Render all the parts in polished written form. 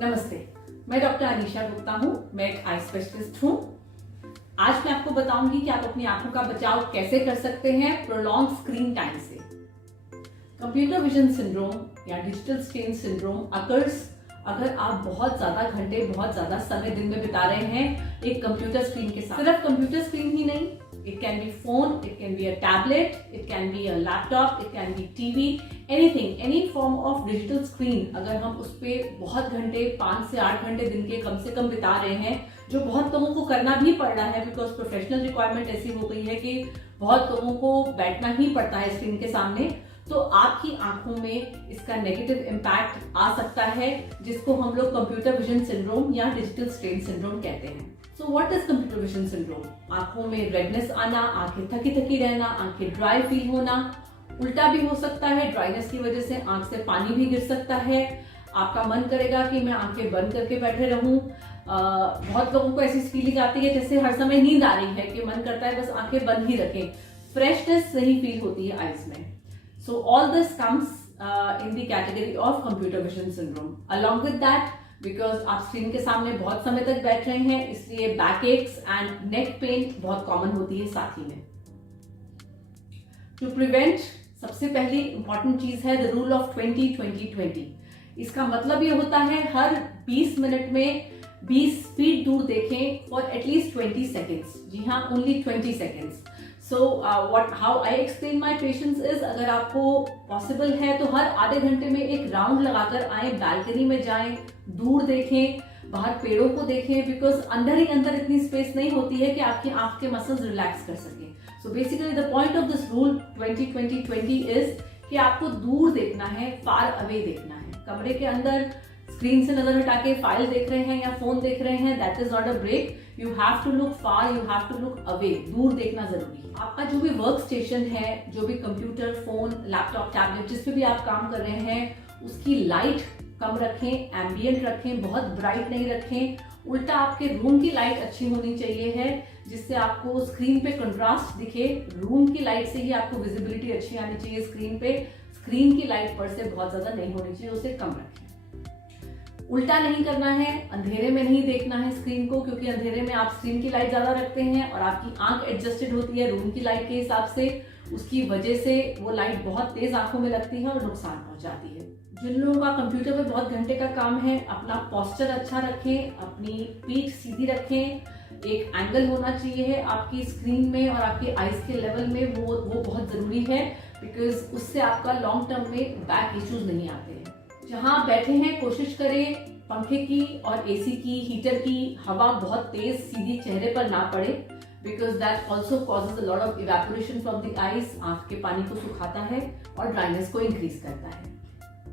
नमस्ते, मैं डॉक्टर अनीशा गुप्ता हूँ। मैं एक आई स्पेशलिस्ट हूँ। आज मैं आपको बताऊंगी कि आप अपनी आंखों का बचाव कैसे कर सकते हैं प्रोलॉन्ग स्क्रीन टाइम से। कंप्यूटर विजन सिंड्रोम या डिजिटल स्ट्रेन सिंड्रोम अकर्स अगर आप बहुत ज्यादा घंटे, बहुत ज्यादा समय दिन में बिता रहे हैं एक कंप्यूटर स्क्रीन के साथ। सिर्फ कंप्यूटर स्क्रीन ही नहीं, it can be phone, it can be a tablet, it can be a laptop, it can be TV, anything, any form of digital screen। अगर हम उस पे बहुत घंटे, 5 से 8 घंटे दिन के कम से कम बिता रहे हैं, जो बहुत लोगों को करना भी पड़ रहा है बिकॉज प्रोफेशनल रिक्वायरमेंट ऐसी हो गई है कि बहुत लोगों को बैठना ही पड़ता है स्क्रीन के सामने, तो आपकी आंखों में इसका नेगेटिव इम्पैक्ट आ सकता है, जिसको हम लोग कंप्यूटर विजन सिंड्रोम या डिजिटल स्ट्रेन सिंड्रोम कहते हैं। So what is computer vision syndrome? आंखों में रेडनेस आना, आंखें थकी थकी रहना, आंखें ड्राई फील होना। उल्टा भी हो सकता है, ड्राइनेस की वजह से आंख से पानी भी गिर सकता है। आपका मन करेगा कि मैं आंखें बंद करके बैठे रहूं। बहुत लोगों को ऐसी फीलिंग आती है जैसे हर समय नींद आ रही है कि मन करता है बस आंखें बंद ही रखें। फ्रेशनेस नहीं फील होती है आईज में। So all this comes in the category of computer vision syndrome. Along with that, because आप स्क्रीन के सामने बहुत समय तक बैठ रहे हैं, इसलिए back x and neck pain बहुत कॉमन होती है साथ ही में। टू प्रिवेंट, सबसे पहली इंपॉर्टेंट चीज है द रूल ऑफ 20-20-20। इसका मतलब ये होता है हर 20 मिनट में 20 फीट दूर देखें फॉर एटलीस्ट 20 सेकेंड्स। जी हाँ, only 20 seconds. So how I explain my patients is, अगर आपको पॉसिबल है तो हर आधे घंटे में एक राउंड लगाकर आए, बैल्कनी में जाएं, दूर देखें, बाहर पेड़ों को देखें, बिकॉज अंदर ही अंदर इतनी स्पेस नहीं होती है कि आपकी आंख के मसल्स रिलैक्स कर सके। So basically the point of this rule 20-20-20 is कि आपको दूर देखना है, फार अवे देखना है। कमरे के अंदर स्क्रीन से नजर हटा के फाइल देख रहे हैं या फोन देख रहे हैं, that is not a break. You have to look far, you have to look away. दूर देखना जरूरी है। आपका जो भी वर्क स्टेशन है, जो भी कंप्यूटर, फोन, लैपटॉप, टैबलेट, जिस पे भी आप काम कर रहे हैं, उसकी लाइट कम रखें, एम्बियंट रखें, बहुत ब्राइट नहीं रखें। उल्टा आपके रूम की लाइट अच्छी होनी चाहिए है, जिससे आपको स्क्रीन पे कंट्रास्ट दिखे। रूम की लाइट से ही आपको विजिबिलिटी अच्छी आनी चाहिए स्क्रीन पे। स्क्रीन की लाइट पर से बहुत ज्यादा नहीं होनी चाहिए, उसे कम रखें। उल्टा नहीं करना है, अंधेरे में नहीं देखना है स्क्रीन को, क्योंकि अंधेरे में आप स्क्रीन की लाइट ज्यादा रखते हैं और आपकी आंख एडजस्टेड होती है रूम की लाइट के हिसाब से। उसकी वजह से वो लाइट बहुत तेज आंखों में लगती है और नुकसान पहुंचाती है। जिन लोगों का कंप्यूटर पे बहुत घंटे का काम है, अपना पोस्चर अच्छा रखें, अपनी पीठ सीधी रखें। एक एंगल होना चाहिए है आपकी स्क्रीन में और आपके आईज के लेवल में, वो बहुत जरूरी है, बिकॉज उससे आपका लॉन्ग टर्म में बैक इश्यूज नहीं आते हैं। जहां आप बैठे हैं, कोशिश करें पंखे की और एसी की, हीटर की हवा बहुत तेज सीधी चेहरे पर ना पड़े, because that also causes a lot of evaporation from the eyes. आंख के पानी को सुखाता है और ड्राइनेस को इंक्रीज करता है।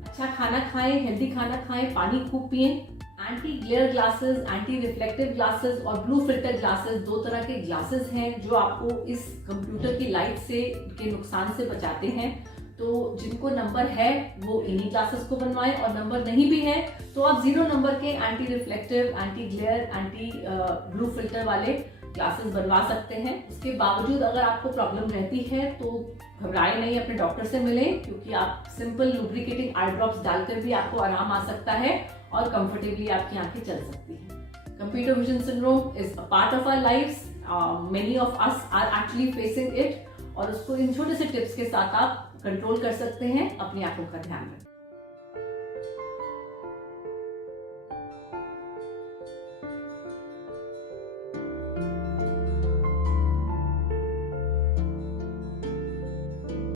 अच्छा खाना खाएं, हेल्दी खाना खाएं, पानी खूब पिएं। Anti glare glasses, anti reflective glasses और ब्लू फिल्टर ग्लासेस, दो तरह के ग्लासेस हैं जो आपको इस कंप्यूटर की लाइट से के नुकसान से बचाते हैं। तो जिनको नंबर है वो इन्हीं ग्लासेस को बनवाएं, और नंबर नहीं भी है तो आप 0 नंबर के anti reflective, anti glare, anti blue filter वाले ग्लासेस बनवा सकते हैं। उसके बावजूद अगर आपको प्रॉब्लम रहती है तो घबराएं नहीं, अपने डॉक्टर से मिलें, क्योंकि आप सिंपल लुब्रिकेटिंग आई ड्रॉप्स डालकर भी आपको आराम आ सकता है और कंफर्टेबली आपकी आंखें चल सकती हैं। Computer vision syndrome is a part of our lifes. Many of us are actually facing it, और उसको इन छोटे से टिप्स के साथ आप कंट्रोल कर सकते हैं। अपनी आंखों का ध्यान रखें।